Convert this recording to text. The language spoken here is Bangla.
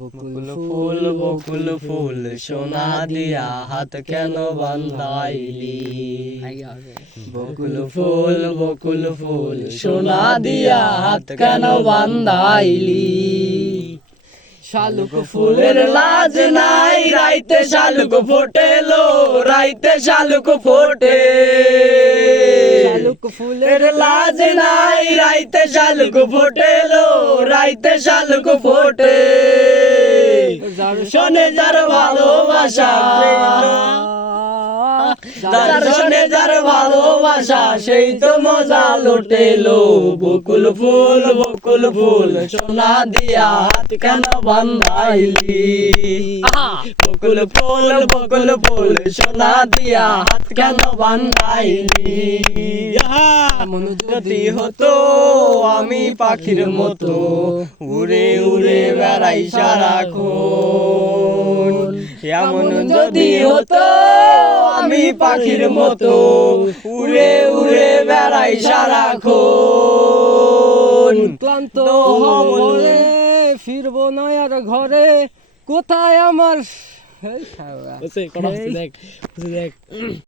বকুল ফুল সোনা দিয়া হাত কেন বান্ধাইলি? বকুল ফুল সোনা দিয়া হাত কেন বান্ধাইলি? শালুক ফুলের লাজ নাই, রাইতে শালুক ফোটেলো, রাইতে শালুক ফোটে। শালুক ফুলের লাজ নাই, রাইতে শালুক ফোটেলো, রাইতে শালুক ফোটে। যার শোনে যার ভালোবাসা, যার শোনে যার ভালোবাসা, সেই তো মজা লুটেলো। বকুল ফুল সোনা দিয়া হাত কেন বান্ধাইলি? বকুল ফুল সোনা দিয়া হাত কেন বান্ধাইলি? এমন যদি হতো আমি পাখির মতো, উড়ে উড়ে বেড়াই সারাক্ষণ। এমন যদি হতো আমি পাখির মতো, উড়ে উড়ে বেড়াই সারাক্ষণ। ক্লান্ত হয়ে ফিরবো না আর ঘরে, কোথায় আমার দেখ